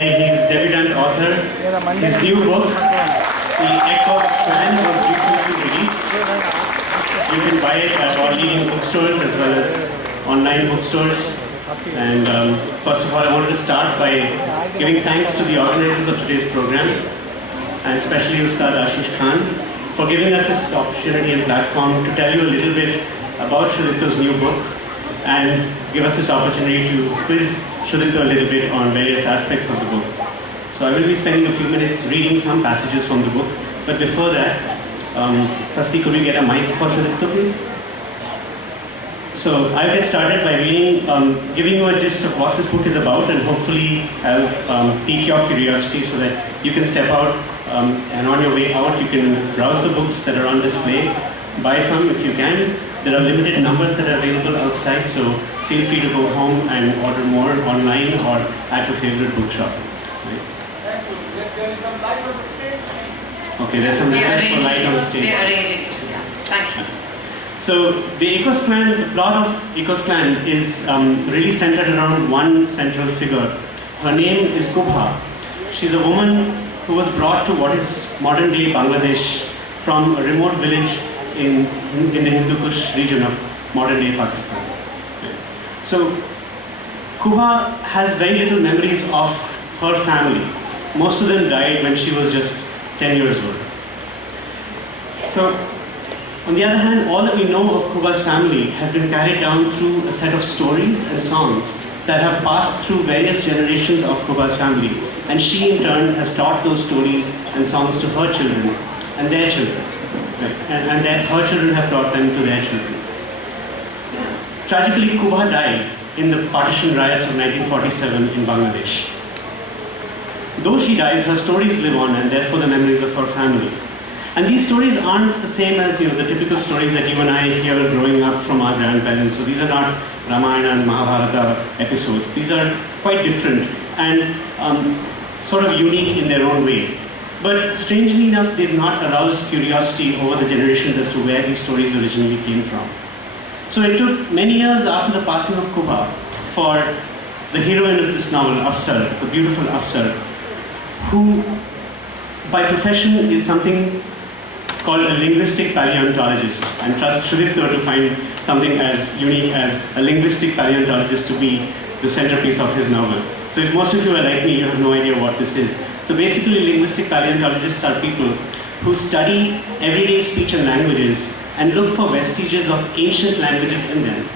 He's debutant author. His new book, The Ecos Plan, was recently released. You can buy it at all leading bookstores as well as online bookstores. And first of all, I wanted to start by giving thanks to the organizers of today's program, and especially Ustad Ashish Khan, for giving us this opportunity and platform to tell you a little bit about Sudipto's new book and give us this opportunity to quiz Sudipto a little bit on various aspects of the book. So I will be spending a few minutes reading some passages from the book, but before that, firstly, could we get a mic for Sudipto, please? So I'll get started by reading, giving you a gist of what this book is about, and hopefully I'll pique your curiosity so that you can step out, and on your way out you can browse the books that are on display, buy some if you can. There are limited numbers that are available outside, so feel free to go home and order more online or at your favorite bookshop. Right? Okay, there's some request for light on the stage. They arrange it. Yeah. Thank you. So the Ecos Clan, the plot of Ecos Clan is really centered around one central figure. Her name is Kubha. She's a woman who was brought to what is modern-day Bangladesh from a remote village in the Hindu Kush region of modern-day Pakistan. So Kubha has very little memories of her family. Most of them died when she was just 10 years old. So on the other hand, all that we know of Kubha's family has been carried down through a set of stories and songs that have passed through various generations of Kubha's family. And she in turn has taught those stories and songs to her children and their children. Right. And her children have taught them to their children. Tragically, Kubha dies in the partition riots of 1947 in Bangladesh. Though she dies, her stories live on, and therefore the memories of her family. And these stories aren't the same as the typical stories that you and I hear growing up from our grandparents. So these are not Ramayana and Mahabharata episodes. These are quite different and sort of unique in their own way. But strangely enough, they've not aroused curiosity over the generations as to where these stories originally came from. So it took many years after the passing of Kubha for the heroine of this novel, Afsar, the beautiful Afsar, who by profession is something called a linguistic paleontologist, and trust Sudipto to find something as unique as a linguistic paleontologist to be the centerpiece of his novel. So if most of you are like me, you have no idea what this is. So basically, linguistic paleontologists are people who study everyday speech and languages and look for vestiges of ancient languages in them.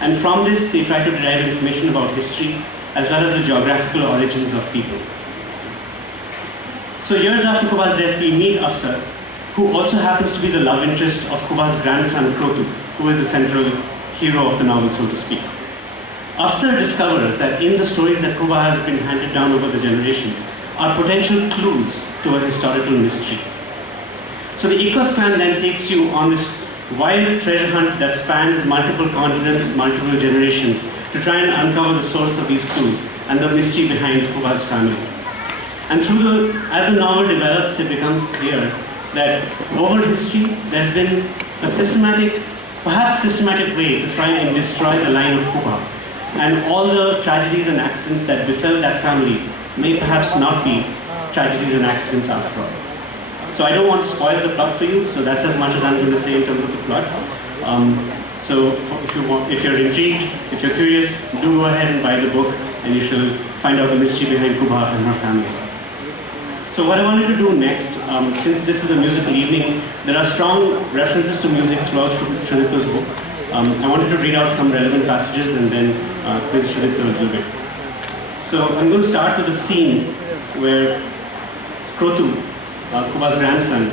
And from this, they try to derive information about history as well as the geographical origins of people. So years after Kubha's death, we meet Afsar, who also happens to be the love interest of Kubha's grandson, Krotu, who is the central hero of the novel, so to speak. Afsar discovers that in the stories that Kubha has been handed down over the generations are potential clues to a historical mystery. So the Ecos Clan then takes you on this wild treasure hunt that spans multiple continents, multiple generations, to try and uncover the source of these clues and the mystery behind Kubha's family. And as the novel develops, it becomes clear that over history, there's been a perhaps systematic way to try and destroy the line of Kubha. And all the tragedies and accidents that befell that family may perhaps not be tragedies and accidents after all. So I don't want to spoil the plot for you, so that's as much as I'm going to say in terms of the plot. If you're intrigued, if you're curious, do go ahead and buy the book, and you shall find out the mystery behind Kubha and her family. So what I wanted to do next, since this is a musical evening, there are strong references to music throughout Sudipto's book. I wanted to read out some relevant passages and then quiz Sudipto a little bit. So I'm going to start with a scene where Krotu, Kubha's grandson,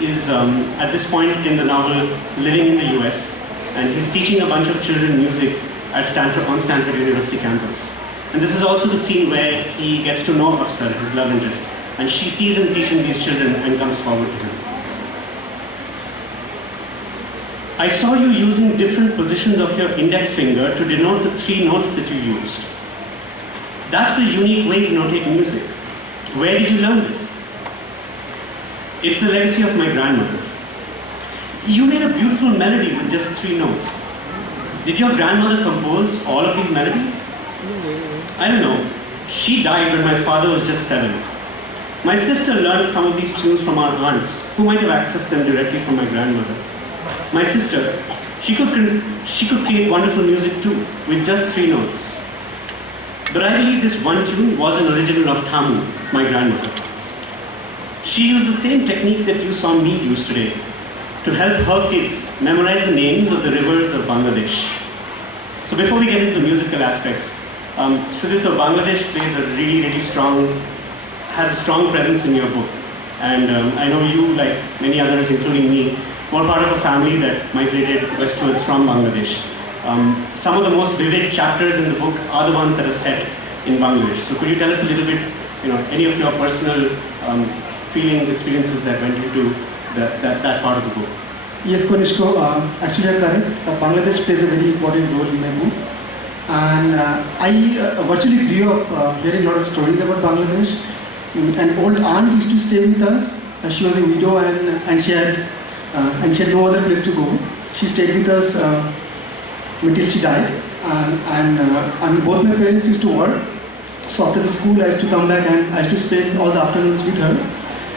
is at this point in the novel living in the US, and he's teaching a bunch of children music at Stanford University campus. And this is also the scene where he gets to know Afsar, his love interest, and she sees him teaching these children and comes forward to him. I saw you using different positions of your index finger to denote the 3 notes that you used. That's a unique way to notate music. Where did you learn this? It's the legacy of my grandmother's. You made a beautiful melody with just 3 notes. Did your grandmother compose all of these melodies? I don't know. She died when my father was just 7. My sister learned some of these tunes from our aunts, who might have accessed them directly from my grandmother. My sister, she could create wonderful music too, with just 3 notes. But I believe this one tune was an original of Tamu, my grandmother. She used the same technique that you saw me use today to help her kids memorize the names of the rivers of Bangladesh. So before we get into the musical aspects, Sudhita, Bangladesh plays a really strong, has a strong presence in your book. And I know you, like many others, including me, were part of a family that migrated westwards from Bangladesh. Some of the most vivid chapters in the book are the ones that are set in Bangladesh. So could you tell us a little bit, any of your personal feelings, experiences that went into that part of the book? Yes, Konishko, actually I'm correct. Bangladesh plays a very important role in my book. And I virtually grew up hearing a lot of stories about Bangladesh. An old aunt used to stay with us. She was a widow and she had no other place to go. She stayed with us until she died. And both my parents used to work. So after the school, I used to come back and I used to spend all the afternoons with her.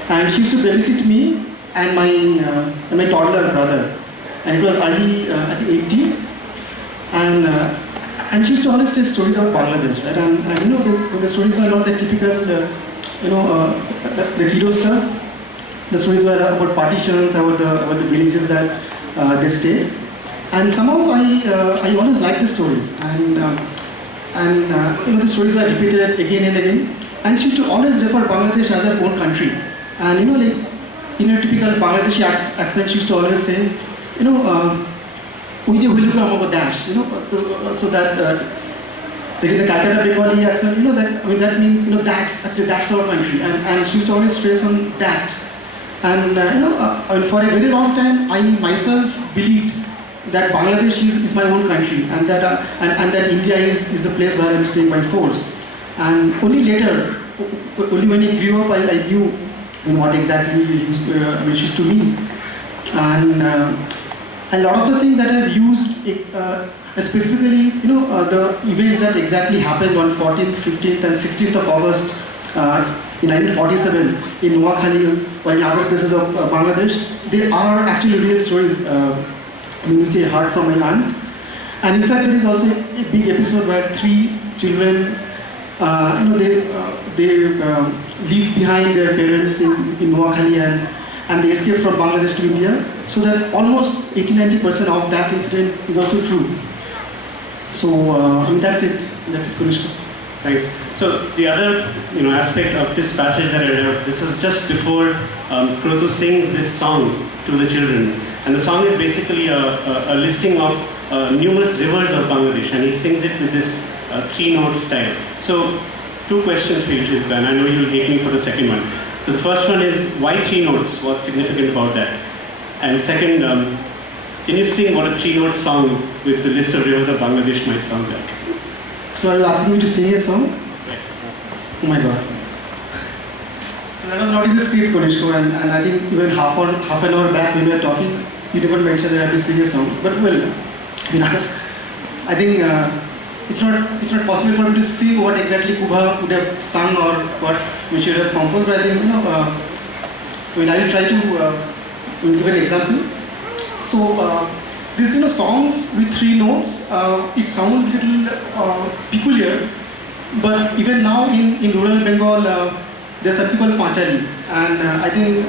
And she used to babysit me and my toddler brother. And it was early, I think 80s. And she used to always tell stories about Bangladesh, right? And the stories were not the typical, the hero stuff. The stories were about partitions, about the villages that they stayed. And somehow I always liked the stories. And the stories were repeated again and again. And she used to always refer Bangladesh as her own country. And like in a typical Bangladeshi accent, she used to always say, we do dash, so that like in the Calcutta Bengali accent, that means that's our country, and she used to always stress on that. And for a very long time, I myself believed that Bangladesh is my own country, and that India is the place where I'm staying by force. And only later, only when I grew up, I knew what exactly it used to mean. And a lot of the things that I've used, specifically, the events that exactly happened on 14th, 15th, and 16th of August in 1947 in Noakhali or in other places of Bangladesh, they are actually real stories, which I heard from my aunt. And in fact, there is also a big episode where 3 children, they leave behind their parents in Noakhali and they escape from Bangladesh to India, so that almost 80-90% of that incident is also true. So that's it. That's it, Kunishka. Thanks. So the other aspect of this passage that I read, this was just before Krotu sings this song to the children, and the song is basically a listing of numerous rivers of Bangladesh, and he sings it with this 3-note style. So 2 questions for you, Shilpa, and I know you'll hate me for the second one. So the first one is, why 3 notes? What's significant about that? And second, can you sing what a 3-note song with the list of rivers of Bangladesh might sound like? So are you asking me to sing a song? Yes. Oh my God. So that was not in the script, Konishko, and I think even half an hour back when we were talking, you never mentioned that I have to sing a song. But well, I think it's not possible for me to sing what exactly Kubha would have sung or what we should have composed. But I think I will try to give an example. So these songs with 3 notes, it sounds a little peculiar, but even now in rural Bengal, there's something called Panchali, and I think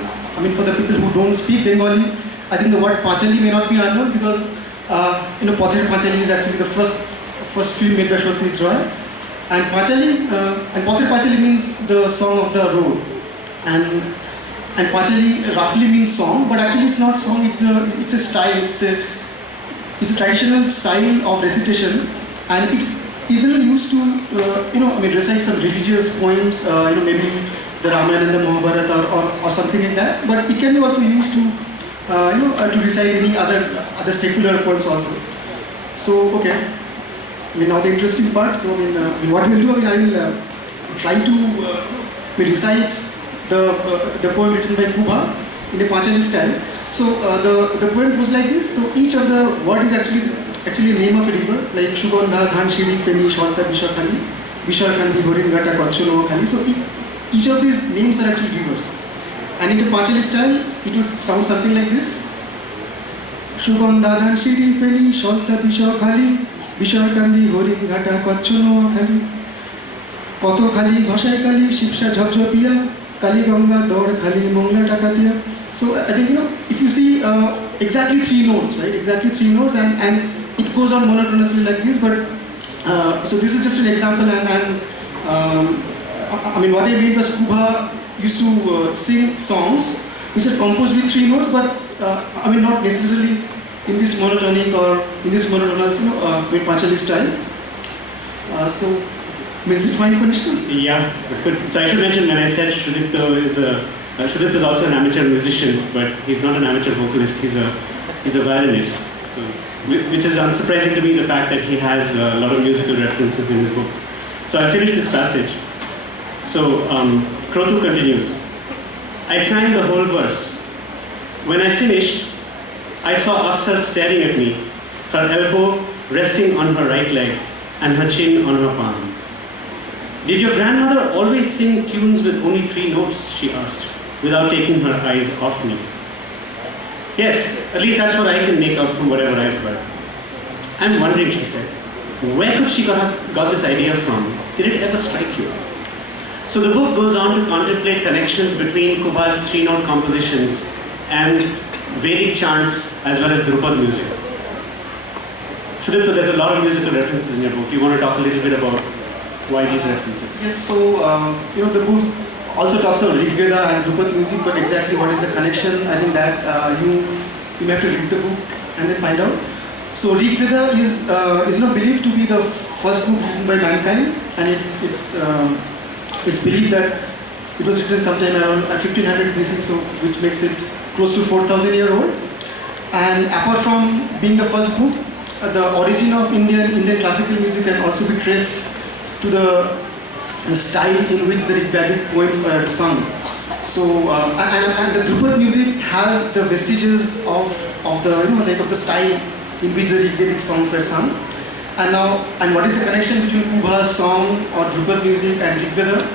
for the people who don't speak Bengali, I think the word Panchali may not be unknown because Pother Panchali is actually the first film made by Satyajit Roy, and Pother Panchali means the song of the road, and Panchali roughly means song, but actually it's not song. It's a style. It's a traditional style of recitation, and it's easily used to recite some religious poems. Maybe the Ramayana and the Mahabharata or something like that. But it can be also used to to recite any other secular poems also. So okay. Now the interesting part. So what we'll do, I will try to recite the poem written by Kubha in a Panchali style. So the poem goes like this. So each of the word is actually a name of a river, like Shugandha, Dhanshiri, Feni, Shalta, Vishakali. Visharkandi, Horingata, Kochuno. So each of these names are actually rivers. And in the Pachali style, it would sound something like this. Shugandhadan Shiri Feli, Sholta Bisho Khali, Visharkandi, Horingata, Kochuno Khali. Koto Khali, Bhashai Kali, Shipsha Jhabjhapia, Kali Ganga, Dor Khali, Mongla Takatia. So I think, if you see exactly 3 notes, right? Exactly 3 notes, and it goes on monotonously like this. But so this is just an example, and what I mean was Kubha used to sing songs which are composed with 3 notes, but not necessarily in this monotonic or in this monotonous, with Panchali style. So, is it fine for Nishka? Yeah, that's good. So I should mention, when I said Shrudipto Shrudipto is also an amateur musician, but he's not an amateur vocalist. He's a violinist. So, which is unsurprising to me, the fact that he has a lot of musical references in his book. So I finished this passage. So Krotu continues. I sang the whole verse. When I finished, I saw Afsar staring at me, her elbow resting on her right leg and her chin on her palm. Did your grandmother always sing tunes with only 3 notes? She asked, without taking her eyes off me. Yes, at least that's what I can make out from whatever I've heard. I'm wondering, she said, where could she got this idea from? Did it ever strike you? So the book goes on to contemplate connections between Kubha's 3-note compositions and Vedic chants as well as Drupad music. Shrudipto, there's a lot of musical references in your book. You want to talk a little bit about why these references? Yes, so the book also talks about Rigveda and Drupad music, but exactly what is the connection? I think that you have to read the book and then find out. So Rigveda is believed to be the first book written by mankind, and it's believed that it was written sometime around 1500 BC, so which makes it close to 4,000 year old. And apart from being the first book, the origin of Indian classical music can also be traced to the style in which the Rigvedic poems are sung. So and the Drupad music has the vestiges of the style in which the Rigvedic songs were sung. And what is the connection between Kubha's song or Drupad music and Rigveda?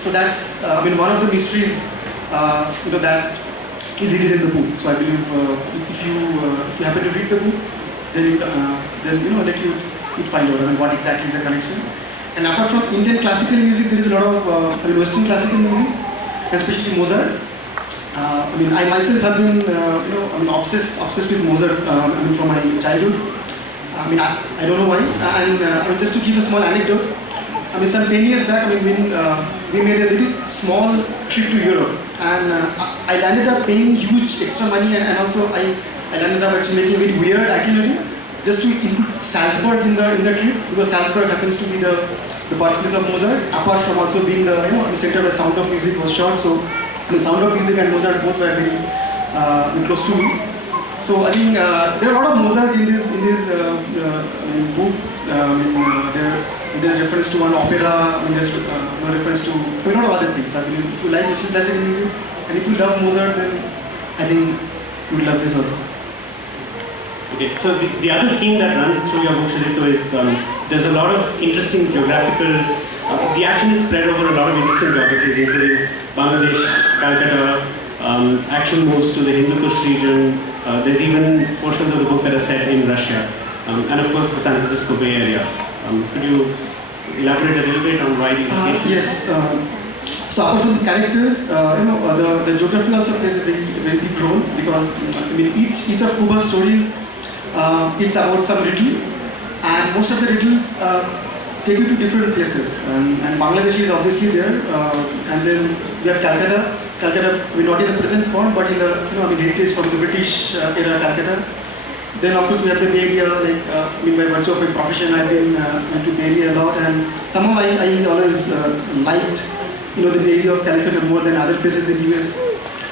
So that's one of the mysteries that is hidden in the book. So I believe if you happen to read the book, then you find out what exactly is the connection. And apart from Indian classical music, there is a lot of Western classical music, especially Mozart. I myself have been obsessed with Mozart from my childhood. I don't know why. And just to give a small anecdote, some 10 years back, we made a very small trip to Europe, and I landed up paying huge extra money, and also I landed up actually making a very weird itinerary just to include Salzburg in the trip, because Salzburg happens to be the birthplace of Mozart, apart from also being the center where Sound of Music was shot. So Sound of Music and Mozart both were very close to me. So I think there are a lot of Mozart in this book. There's reference to one opera. There's reference to a lot of other things. I mean, if you like Western classical music and if you love Mozart, then I think you will love this also. Okay, so the other theme that runs through your book, Shrudipto, is there's a lot of interesting geographical. The action is spread over a lot of interesting geographies, including Bangladesh, Calcutta. Action moves to the Hindu Kush region. There's even portions of the book that are set in Russia, and of course the San Francisco Bay Area. Could you elaborate a little bit on why these locations? Yes. So apart from the characters, the geography also plays a very big role, because each of Kubha's stories it's about some riddle, and most of the riddles take you to different places. And Bangladesh is obviously there, and then we have Calcutta. Calcutta, not in the present form, but in the heritage from the British era Calcutta. Then of course we have the Bay Area, by virtue of my profession I've been into Bay Area a lot, and somehow I always liked the Bay Area of California more than other places in the US.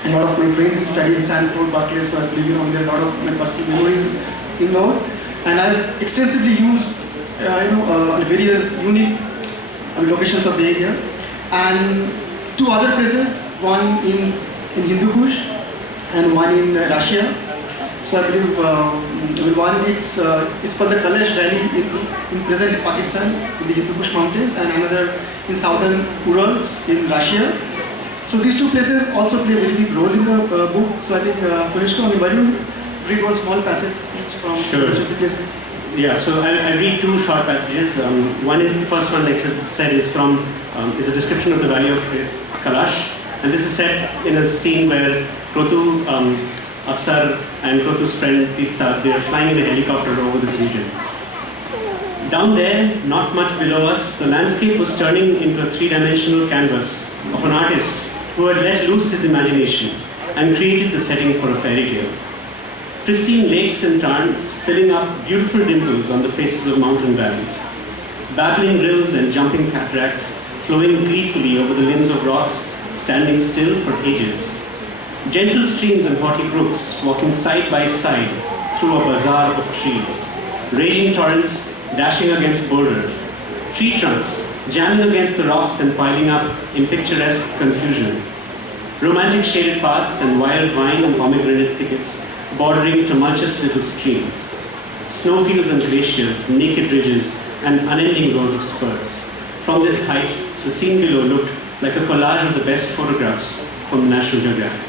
And a lot of my friends who study in Stanford, Berkeley, so I believe there are a lot of my personal memories involved. And I've extensively used various unique locations of Bay Area, and 2 other places, one in Hindu Kush and one in Russia. So I believe One it's called the Kalash Valley in present Pakistan in the Hindu Kush Mountains, and another in southern Urals in Russia. So these two places also play a very big role in the book. So I think Kanishka, why don't you read one small passage each from each of the places? Yeah, so I'll read two short passages. One is the first one, like I said, is a description of the valley of Kalash, and this is set in a scene where Krotu, Afsar, and Krotu's friend Tista, they are flying in a helicopter over this region. Down there, not much below us, the landscape was turning into a three-dimensional canvas of an artist who had let loose his imagination and created the setting for a fairy tale. Pristine lakes and tarns filling up beautiful dimples on the faces of mountain valleys. Babbling rills and jumping cataracts flowing gleefully over the limbs of rocks standing still for ages. Gentle streams and haughty brooks walking side by side through a bazaar of trees. Raging torrents dashing against boulders. Tree trunks jamming against the rocks and piling up in picturesque confusion. Romantic shaded paths and wild vine and pomegranate thickets bordering tumultuous little streams. Snowfields and glaciers, naked ridges, and unending rows of spurs. From this height, the scene below looked like a collage of the best photographs from National Geographic.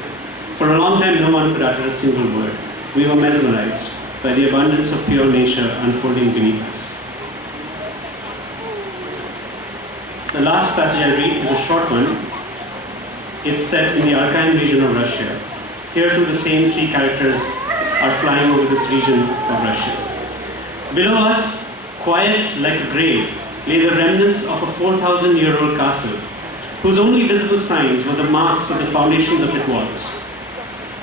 For a long time, no one could utter a single word. We were mesmerized by the abundance of pure nature unfolding beneath us. The last passage I read is a short one. It's set in the Archean region of Russia. Here too the same three characters are flying over this region of Russia. Below us, quiet like a grave, lay the remnants of a 4,000-year-old castle, whose only visible signs were the marks of the foundations of its walls.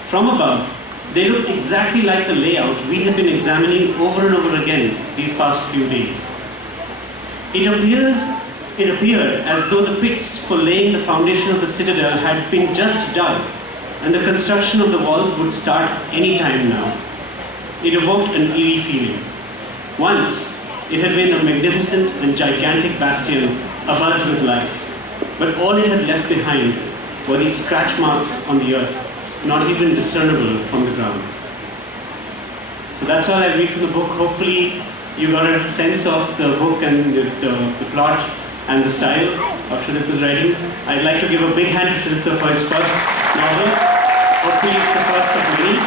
From above, they looked exactly like the layout we had been examining over and over again these past few days. It appeared as though the pits for laying the foundation of the citadel had been just dug, and the construction of the walls would start any time now. It evoked an eerie feeling. Once, it had been a magnificent and gigantic bastion abuzz with life, but all it had left behind were these scratch marks on the earth, not even discernible from the ground. So that's all I read from the book. Hopefully you got a sense of the book and the plot and the style of Sudipta's writing. I'd like to give a big hand to Sudipta for his first novel. Hopefully it's the first of many.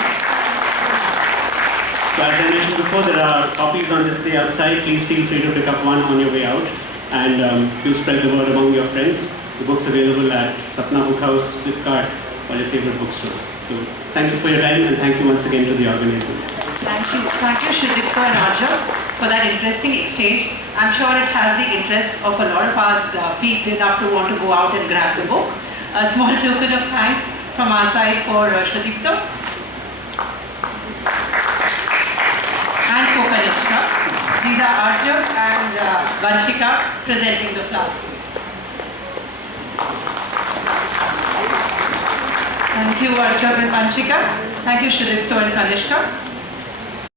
So as I mentioned before, there are copies on display outside. Please feel free to pick up one on your way out, and do spread the word among your friends. The book's available at Sapna Book House, Flipkart, or your favorite bookstores. So thank you for your time, and thank you once again to the organizers. Thank you Sudipta and Arjun for that interesting exchange. I'm sure it has the interest of a lot of us peaked enough to want to go out and grab the book. A small token of thanks from our side for Sudipta and for Kanishka. These are Arjun and Vanshika presenting the flowers. Thank you Arjun and Vanshika. Thank you Sudipta and Kanishka.